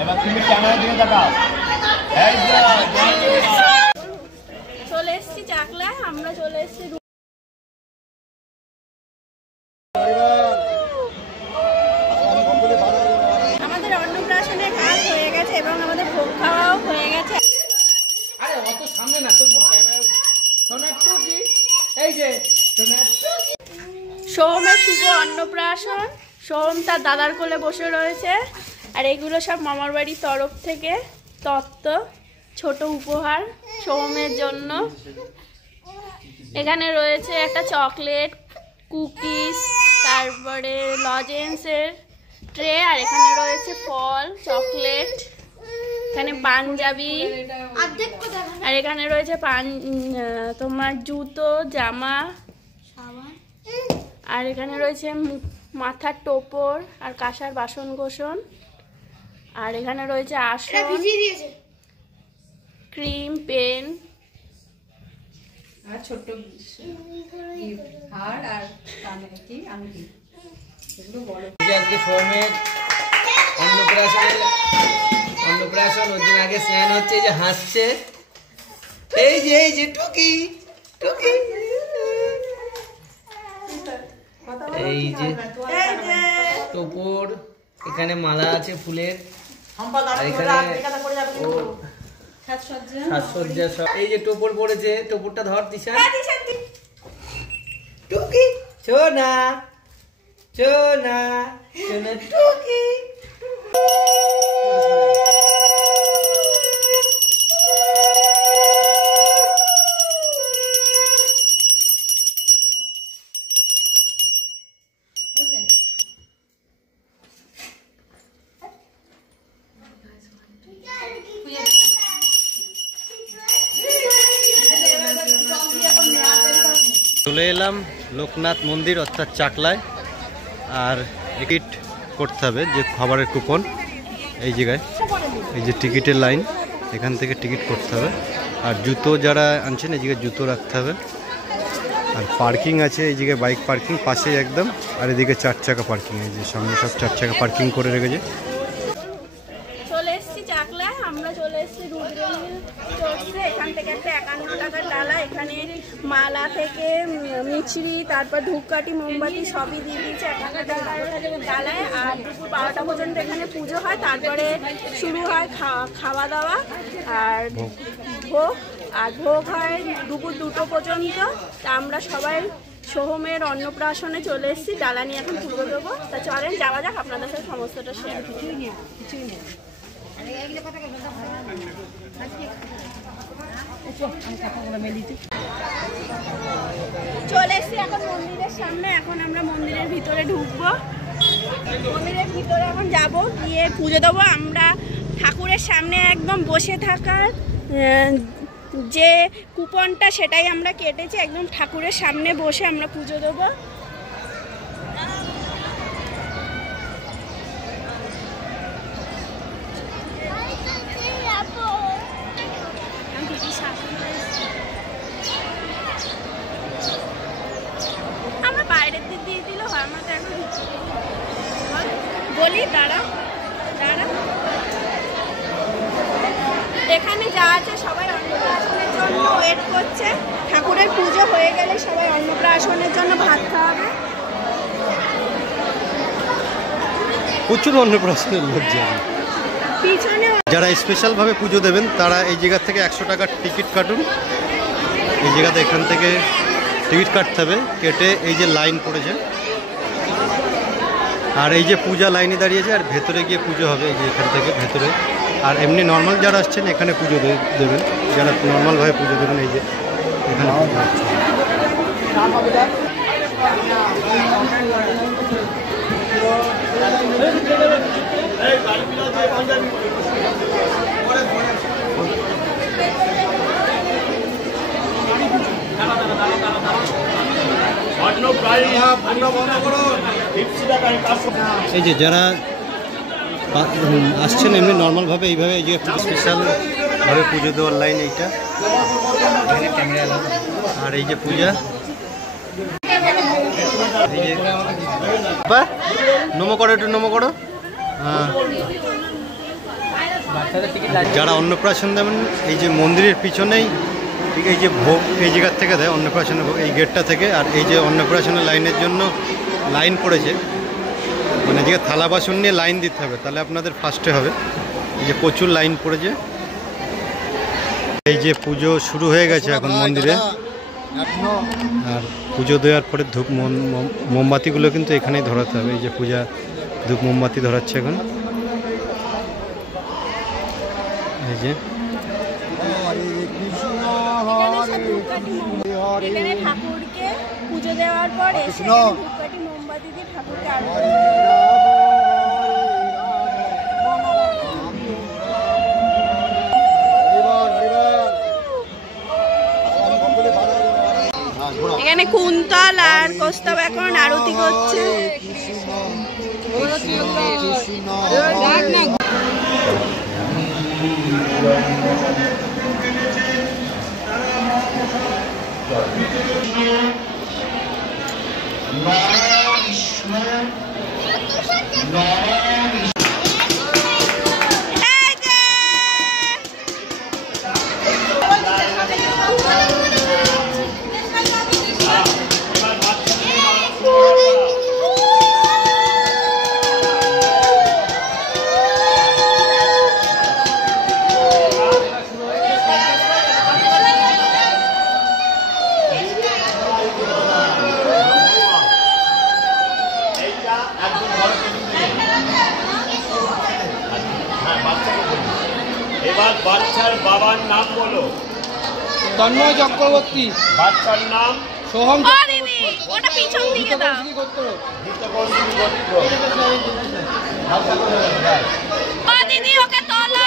এবার তুমি ক্যামেরার দিকে তাকাও। এই যে চলে এসেছি চাকলায়, আমরা চলে এসেছি। আমাদের অন্নপ্রাশনের কাজ হয়ে গেছে এবং আমাদের ভোগ খাওয়াও হয়ে গেছে। আরে অত সামনে না তো ক্যামেরা। সোনার টুকি, এই যে সোনার টুকি। সোহমের শুভ অন্নপ্রাশন। সোহম তার দাদার কোলে বসে রয়েছে, আর এগুলো সব মামার বাড়ির তরফ থেকে তত্ত্ব, ছোট উপহার সোহমের জন্য। এখানে রয়েছে একটা চকলেট, কুকিজ, তারপরে লজেন্সের ট্রে, আর এখানে রয়েছে ফল, চকলেট, এখানে পাঞ্জাবি, আর এখানে রয়েছে তোমার জুতো, জামা, আর এখানে রয়েছে মাথার টোপর আর কাঁসার বাসন কোসন, আর এখানে রয়েছে আসন, ক্রিম, পেন, আর ছোট্ট হার আর কি আংটি, এগুলো বড়। আজকে সোহমের অন্নপ্রাশন, ওর জন্য আগে স্নান হচ্ছে, এই যে হাসছে, এই যে টুকি টুকি, এই যে টোপর, এখানে মালা আছে ফুলের, আর এখানে সাজসজ্জা সব। এই যে টোপর পড়েছে, টোপরটা ধর দিশা, টুকি সোনা সোনা সোনা টুকি। চলে এলাম লোকনাথ মন্দির অর্থাৎ চাকলায়, আর টিকিট করতে হবে, যে খাবারের কুপন এই জায়গায়, এই যে টিকিটের লাইন, এখান থেকে টিকিট করতে হবে। আর জুতো যারা আনছেন এই জায়গায় জুতো রাখতে হবে। আর পার্কিং আছে এই জায়গায়, বাইক পার্কিং পাশেই একদম, আর এদিকে 4 চাকা পার্কিং, এই যে সামনে সব 4 চাকা পার্কিং করে রেখেছে। চলে এসেছি চাকলায়, আমরা চলে এসেছি রুদ্রনীল চর্চে। এখান থেকে একটা 51 টাকার ডালা, এখানে মালা থেকে মিছরি, তারপর ধূপকাঠি, মোমবাতি সবই দিয়ে দিয়েছে 51 টাকার ডালায়। আর দুপুর 12টা পর্যন্ত এখানে পুজো হয়, তারপরে শুরু হয় খাওয়া দাওয়া আর ভোগ, আর ভোগ হয় দুপুর 2টো পর্যন্ত। তা আমরা সবাই সোহমের অন্নপ্রাশনে চলে এসেছি, ডালা নিয়ে এখন পুজো দেবো। তা চলেন যাওয়া যাক, আপনাদের সাথে সমস্তটা শেয়ার কিছুই নেই। চলে এসছি এখন মন্দিরের সামনে, এখন আমরা মন্দিরের ভিতরে ঢুকবো। মন্দিরের ভিতরে এখন যাব, গিয়ে পুজো দেবো। আমরা ঠাকুরের সামনে একদম বসে থাকার যে কুপনটা সেটাই আমরা কেটেছি, একদম ঠাকুরের সামনে বসে আমরা পুজো দেবো। আমরা বাইরের দিক দিয়ে দিলেও হয়, আমরা তো এখন বলি দাঁড়া দাঁড়া। এখানে যা আছে সবাই অন্নপ্রাশনের জন্য ওয়েট করছে। ঠাকুরের পুজো হয়ে গেলে সবাই অন্নপ্রাশনের জন্য ভাত খাওয়াবে। প্রচুর অন্নপ্রাশনের লোক যাবে। পিছনে যারা স্পেশালভাবে পুজো দেবেন তারা এই জায়গা থেকে 100 টাকার টিকিট কাটুন। এই জায়গাতে এখান থেকে টিকিট কাটতে হবে, কেটে এই যে লাইন পড়েছে, আর এই যে পূজা লাইনে দাঁড়িয়েছে, আর ভেতরে গিয়ে পুজো হবে এই যে এখান থেকে ভেতরে। আর এমনি নর্মাল যারা আসছেন এখানে পুজো দেবেন, যারা নর্মালভাবে পুজো দেবেন এই যে এখানে পুজো হচ্ছে। এই যে যারা আসছেন এমনি নর্মালভাবে এইভাবে, এই যে স্পেশালভাবে পুজো দেওয়ার লাইন এইটা, আর এই যে পূজা, এই যে নমো করো, একটু নমো করো। হ্যাঁ যারা অন্নপ্রাশন দেবেন এই যে মন্দিরের পিছনেই ঠিক এই যে ভোগ এই জায়গার থেকে দেয় অন্নপ্রাশনের ভোগ, এই গেটটা থেকে। আর এই যে অন্নপ্রাশনের লাইনের জন্য লাইন পড়েছে, মানে যে থালা বাসন নিয়ে লাইন দিতে হবে, তাহলে আপনাদের ফার্স্টে হবে। এই যে প্রচুর লাইন পড়েছে। এই যে পুজো শুরু হয়ে গেছে এখন মন্দিরে, আর পুজো দেওয়ার পরে ধূপ মোমবাতিগুলো কিন্তু এখানেই ধরাতে হবে। এই যে পূজা ধূপ মোমবাতি ধরাচ্ছে এখন। এই যে এখানে ঠাকুরকে পুজো দেওয়ার পর এসে ধূপকাঠি মোমবাতি দিয়ে ঠাকুরকে আরতি এখানে কুন্তল আর কস্তব এখন আরতি করছে। এবার বাচ্চার বাবার নাম বলো। তন্ময় চক্রবর্তী। বাচ্চার নাম সোহম দিদি ওটা পিছন দিকে দাও। ও দিদি ওকে তোলো।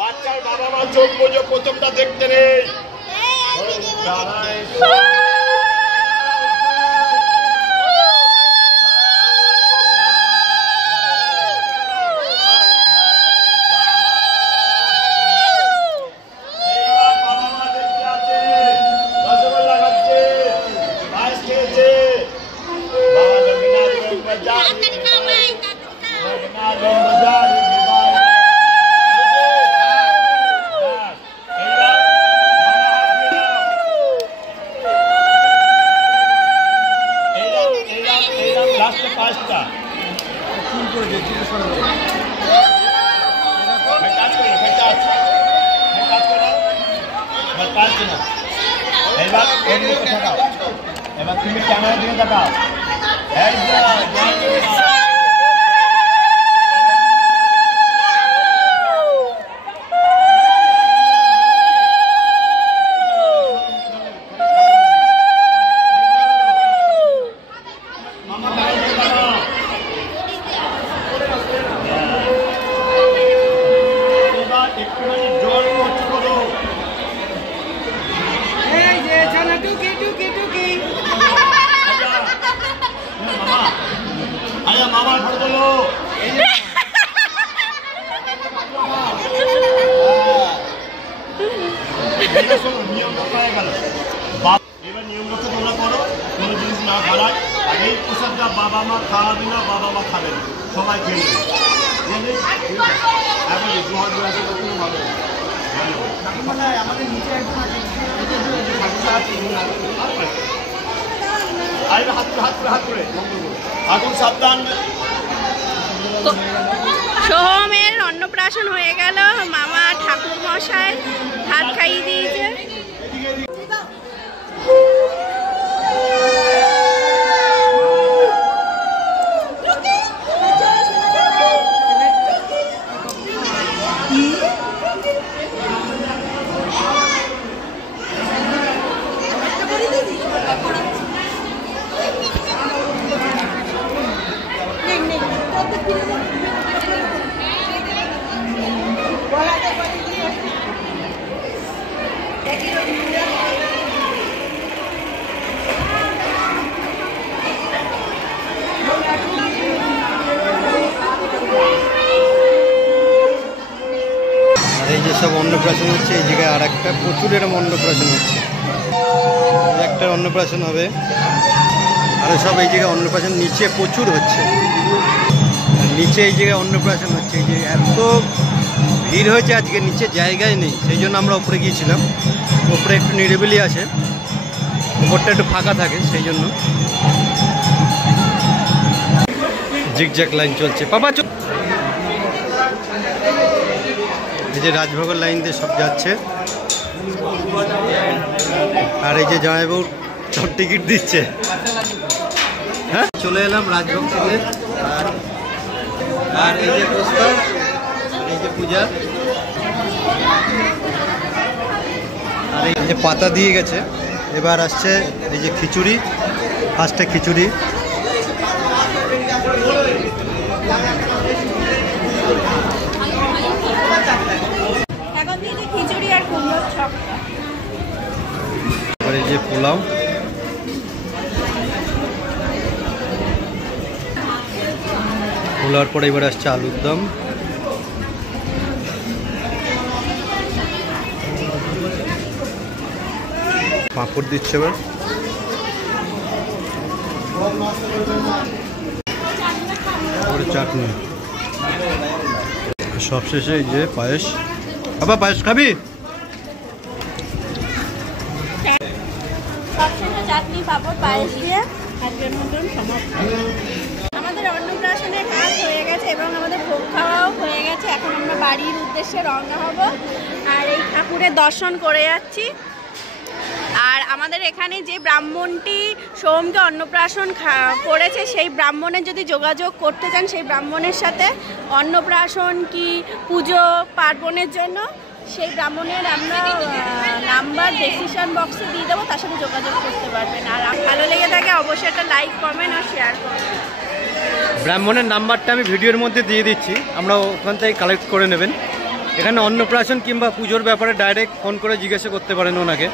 বাচ্চার বাবা মা চোখ বোঝো, প্রথমটা দেখতে নেই। এবার তুমি ক্যামেরা দিকে তাকাও। মামার ফটো তোলো। নিয়ম রক্ষা হয়ে গেল। এবার নিয়ম রক্ষা তোমরা করো, কোনো জিনিস না খারায়। আর এই প্রসাদটা বাবা মা খাওয়াবে না, বাবা মা খাবে না, সবাই খেয়ে নেবে। এখন জোয়ার জোয়ার ভালো আমাদের নিচে একদম আছে। হাত করে আগুন সাবধান। সোহমের অন্নপ্রাশন হয়ে গেল, মামা ঠাকুর মশাই হাত খাইয়ে দিয়েছে। এই যে সব অন্নপ্রাশন হচ্ছে এই জায়গায়, আর একটা প্রচুর এরকম অন্নপ্রাশন হচ্ছে। একটা অন্নপ্রাশন হবে, আরও সব এই জায়গায় অন্নপ্রাশন নিচে প্রচুর হচ্ছে। নিচে এই জায়গায় অন্নপ্রাশন হচ্ছে। এই যে এত ভিড় হয়েছে আজকে, নিচে জায়গায় নেই, সেই জন্য আমরা উপরে গিয়েছিলাম। উপরে একটু নিরিবিলি আছে, উপরটা একটু ফাঁকা থাকে, সেই জন্য। জিগজ্যাগ লাইন চলছে বাবা। এই যে রাজভোগের লাইন দিয়ে সব যাচ্ছে, আর এই যে জামাইবাবু সব টিকিট দিচ্ছে। হ্যাঁ, চলে এলাম রাজভোগ থেকে। আর এই যে প্রস্তাব, এই যে পূজা, আর এই যে পাতা দিয়ে গেছে। এবার আসছে এই যে খিচুড়ি, ফার্স্টে খিচুড়ি, এখন থেকে খিচুড়ি আর কুমড়োর ছক। এই যে পোলাও, পোলাওর পরে এবার আসছে আলুর দম, পাঁপড় দিচ্ছে এবার, চাটনি, সবশেষে এই যে পায়েস। বাবা পায়েস খাবি? সবশেষে চাটনি পাঁপড় পায়েস দিয়ে আজকের মতন সমাপ্ত। আমাদের অন্নপ্রাশনের কাজ হয়ে গেছে এবং আমাদের ভোগ খাওয়াও হয়ে গেছে। এখন আমরা বাড়ির উদ্দেশ্যে রওনা হব, আর এই ঠাকুরের দর্শন করে যাচ্ছি। আর আমাদের এখানে যে ব্রাহ্মণটি সোমকে অন্নপ্রাশন করেছে, সেই ব্রাহ্মণের যদি যোগাযোগ করতে চান, সেই ব্রাহ্মণের সাথে অন্নপ্রাশন কি পুজো পার্বণের জন্য, সেই ব্রাহ্মণের আমরা নাম্বার ডেসক্রিপশন বক্সে দিয়ে দেবো, তার সাথে যোগাযোগ করতে পারবেন। আর ভালো লেগে থাকে অবশ্যই একটা লাইক, কমেন্ট আর শেয়ার করবেন। ব্রাহ্মণের নাম্বারটা আমি ভিডিওর মধ্যে দিয়ে দিচ্ছি, আমরা ওখান থেকে কালেক্ট করে নেবেন। এখানে অন্নপ্রাশন কিংবা পুজোর ব্যাপারে ডাইরেক্ট ফোন করে জিজ্ঞাসা করতে পারেন ওনাকে।